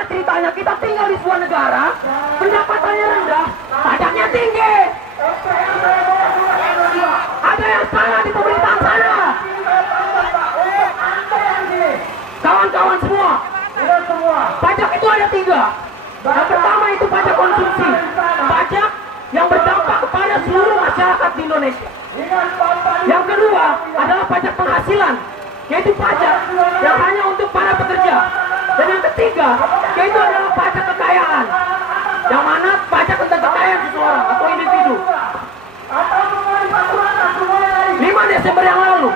Bagaimana ceritanya kita tinggal di sebuah negara, pendapatannya rendah, pajaknya tinggi. Ada yang salah di pemerintahan sana. Kawan-kawan semua, pajak itu ada 3. Yang pertama itu pajak konsumsi, pajak yang berdampak kepada seluruh masyarakat di Indonesia. Yang kedua adalah pajak penghasilan, yaitu pajak yang hanya untuk para pekerja. Dan yang ketiga, yaitu adalah pajak kekayaan, yang mana pajak tentang kekayaan seseorang atau individu. 5 Desember yang lalu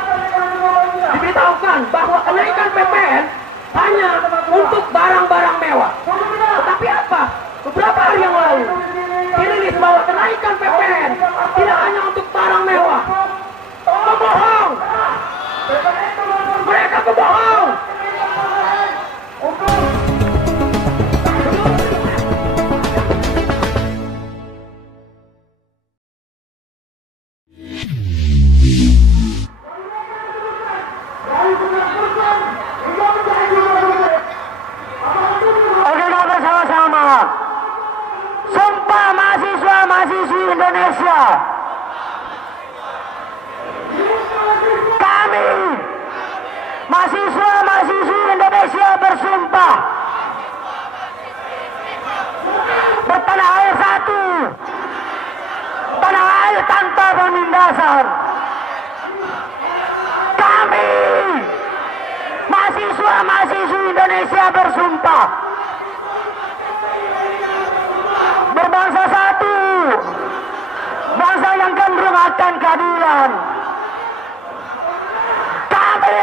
diberitahukan bahwa kenaikan PPN hanya untuk barang-barang mewah. Tetapi apa? Beberapa hari yang lalu dirilis bahwa kenaikan PPN tidak hanya untuk barang mewah. Pembohong! Mereka pembohong! Oke, kita bersama-sama. Sumpah mahasiswa-mahasiswi Indonesia. Kami mahasiswa-mahasiswi Indonesia bersumpah bertanah air satu, tanah air tanpa penindasan. Kami mahasiswa-mahasiswi Indonesia bersumpah berbangsa satu, bangsa yang gandrung akan keadilan. Kami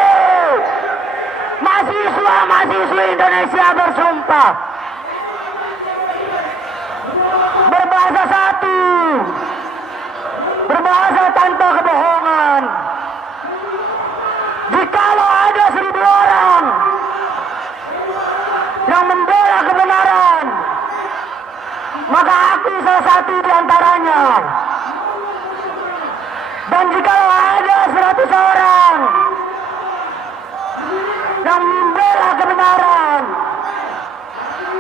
mahasiswa-mahasiswi Indonesia bersumpah berbahasa satu, berbahasa tanpa kebohongan. Jikalau ada 1000 orang yang membela kebenaran, maka aku salah satu di antaranya. Dan jikalau ada 100 orang yang membela kebenaran,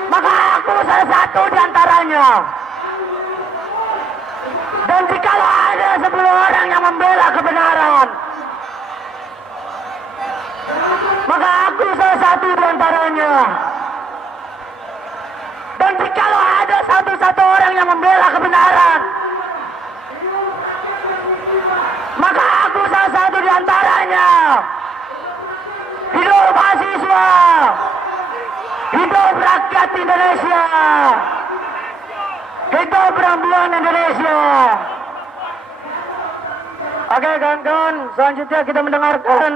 maka aku salah satu di antaranya. Dan jikalau ada 10 orang yang membela kebenaran, maka aku salah satu di antaranya. Dan jikalau ada satu orang yang membela kebenaran, maka aku salah satu di antaranya. Hidup mahasiswa, hidup rakyat Indonesia, hidup perempuan Indonesia. Oke kawan-kawan, selanjutnya kita mendengarkan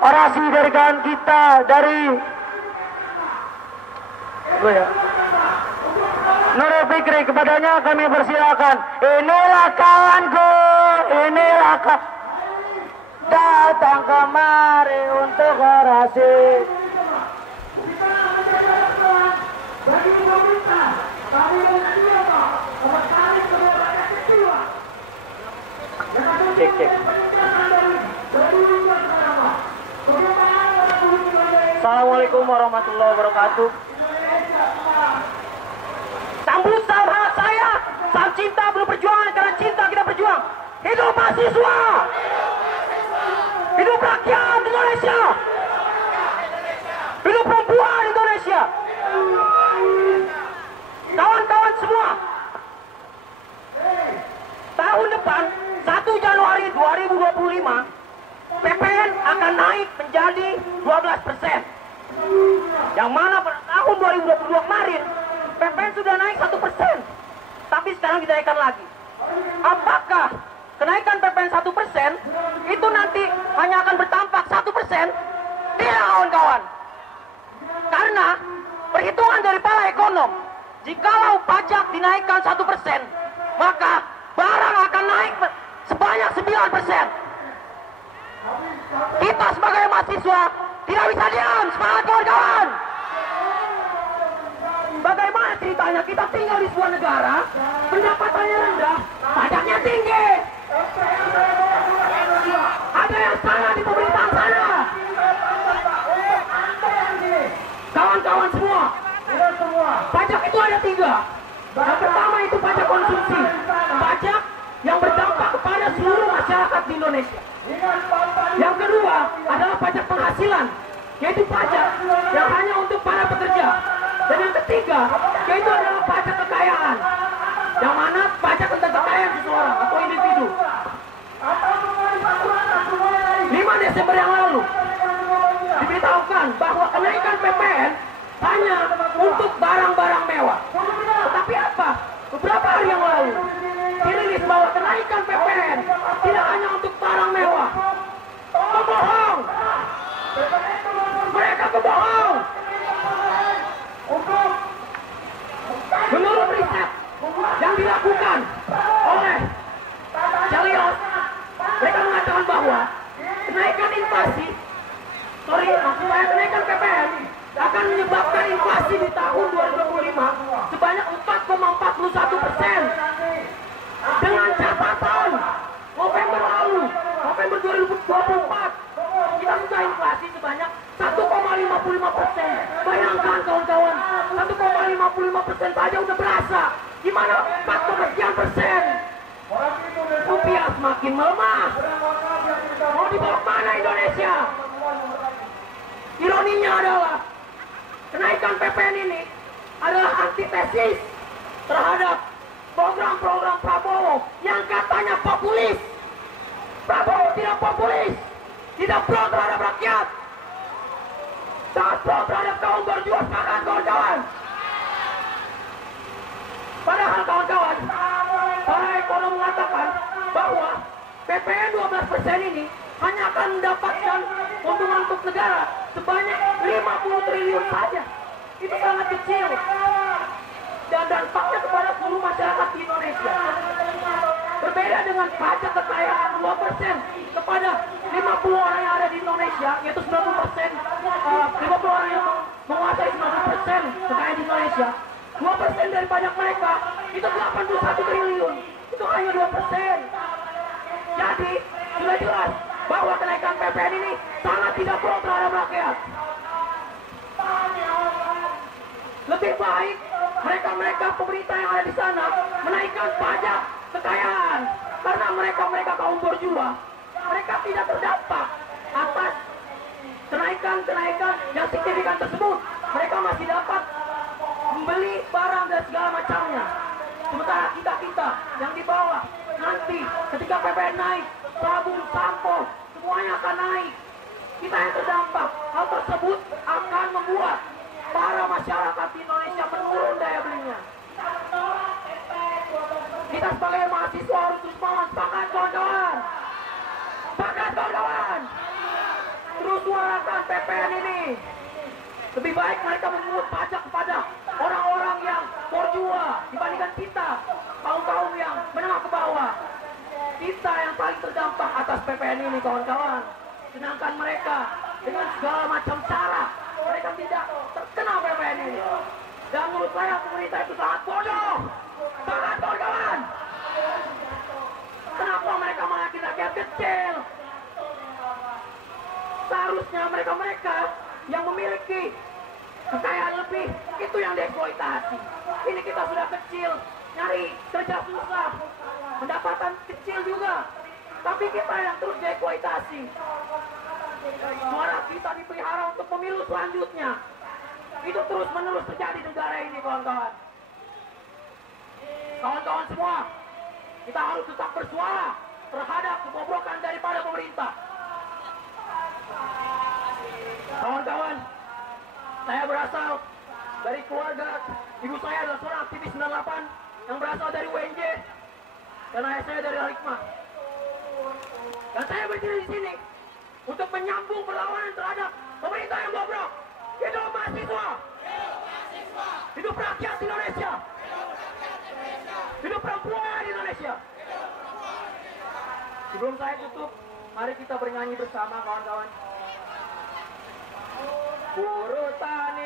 orasi dari kawan kita dari Nurul Fikri. Kepadanya kami persilakan. Inilah kawanku, inilah datang kemari untuk orasi. Cek. Assalamualaikum warahmatullahi wabarakatuh. Sambut salam hangat saya, salam cinta belum perjuangan, karena cinta kita berjuang. Hidup mahasiswa, hidup rakyat Indonesia, hidup perempuan Indonesia. Kawan-kawan semua, tahun depan 1 Januari 2025 PPN akan naik menjadi 12%. Yang mana pada tahun 2022 kemarin PPN sudah naik 1%, tapi sekarang dinaikkan lagi. Apakah kenaikan PPN 1% itu nanti hanya akan bertampak 1%? Tidak kawan-kawan. Karena perhitungan dari para ekonom, jikalau pajak dinaikkan 1%, maka barang akan naik sebanyak 9%. Kita sebagai mahasiswa tidak bisa diam. Semangat kawan-kawan. Bagaimana ceritanya kita tinggal di sebuah negara, pendapatannya rendah, pajaknya tinggi. Ada yang salah di pemerintahan sana. Kawan-kawan semua, Pajak itu ada 3. Yang pertama itu pajak konsumsi, pajak yang berdampak kepada seluruh masyarakat di Indonesia. Yang kedua adalah pajak penghasilan, yaitu pajak yang hanya untuk para pekerja. Dan yang ketiga, yaitu adalah pajak kekayaan, yang mana pajak tentang kekayaan seseorang atau individu. 5 Desember yang lalu diberitahukan bahwa kenaikan PPN hanya untuk barang-barang mewah. Tetapi apa? Beberapa hari yang lalu dirilis bahwa kenaikan PPN tidak hanya untuk barang mewah. Pembohong! Mereka pembohong! Menurut riset yang dilakukan oleh Celios, mereka mengatakan bahwa kenaikan kenaikan PPN akan menyebabkan inflasi di tahun 2025 sebanyak 4,41%. Dengan catatan November 2024 kita sudah inflasi sebanyak 1,55%. Bayangkan kawan-kawan, 1,55% saja udah berasa. Gimana 4,sekian%? Rupiah semakin melemah. Mau dibawa mana Indonesia? Ironinya adalah kenaikan PPN ini adalah antitesis terhadap program-program Prabowo yang katanya populis. Prabowo tidak populis, tidak pro terhadap rakyat, sangat pro terhadap kaum berjuang, kawan-kawan. Padahal kawan-kawan, para ekonom mengatakan bahwa PPN 12% ini hanya akan mendapatkan keuntungan untuk negara sebanyak 50 triliun saja. Itu sangat kecil. Dan dampaknya kepada seluruh masyarakat di Indonesia. Berbeda dengan pajak kekayaan 2% kepada 50 orang yang ada di Indonesia, yaitu 90%, 50 orang yang menguasai 90% kekayaan di Indonesia. 2% dari pajak mereka itu 81 triliun. Itu hanya 2%. Jadi sudah jelas bahwa kenaikan PPN ini sangat tidak pro terhadap rakyat. Lebih baik mereka pemerintah yang ada di sana menaikkan pajak kekayaan, karena mereka kaum berjuang, mereka tidak terdampak atas kenaikan yang signifikan tersebut. Mereka masih dapat membeli barang dan segala macamnya. Sementara kita yang di bawah, nanti ketika PPN naik, sabun, sampo, semuanya akan naik. Kita yang terdampak. Hal tersebut akan membuat para masyarakat di Indonesia menurun daya belinya. Kita sebagai mahasiswa harus terus melawan. Sepakat kawan-kawan. Sepakat kawan-kawan. Terus suarakan PPN ini. Lebih baik mereka memungut pajak kepada orang-orang yang berjuang dibandingkan kita, kaum-kaum yang menengah ke bawah. Kita yang paling terdampak atas PPN ini kawan-kawan. Sedangkan mereka dengan segala macam cara mereka tidak terkena PPN ini. Dan menurut saya pemerintah itu sangat bodoh. Sangat kawan-kawan. Kenapa mereka mengakhiri rakyat kecil? Seharusnya mereka yang memiliki kekayaan lebih itu yang dieksploitasi. Ini kita sudah kecil, nyari kerja susah, pendapatan kecil juga, tapi kita yang terus dieksploitasi. Suara kita dipelihara untuk pemilu selanjutnya. Itu terus menerus terjadi di negara ini kawan-kawan. Kawan-kawan semua, kita harus tetap bersuara terhadap kebobrokan daripada pemerintah. Kawan-kawan, saya berasal dari keluarga, ibu saya adalah seorang aktivis 98 yang berasal dari UNJ dan ayah saya dari Al-Hikmah. Dan saya berdiri di sini untuk menyambung perlawanan terhadap pemerintah yang bobrok. Hidup mahasiswa! Hidup rakyat Indonesia! Hidup perempuan Indonesia! Sebelum saya tutup, mari kita bernyanyi bersama kawan-kawan. Buruh tani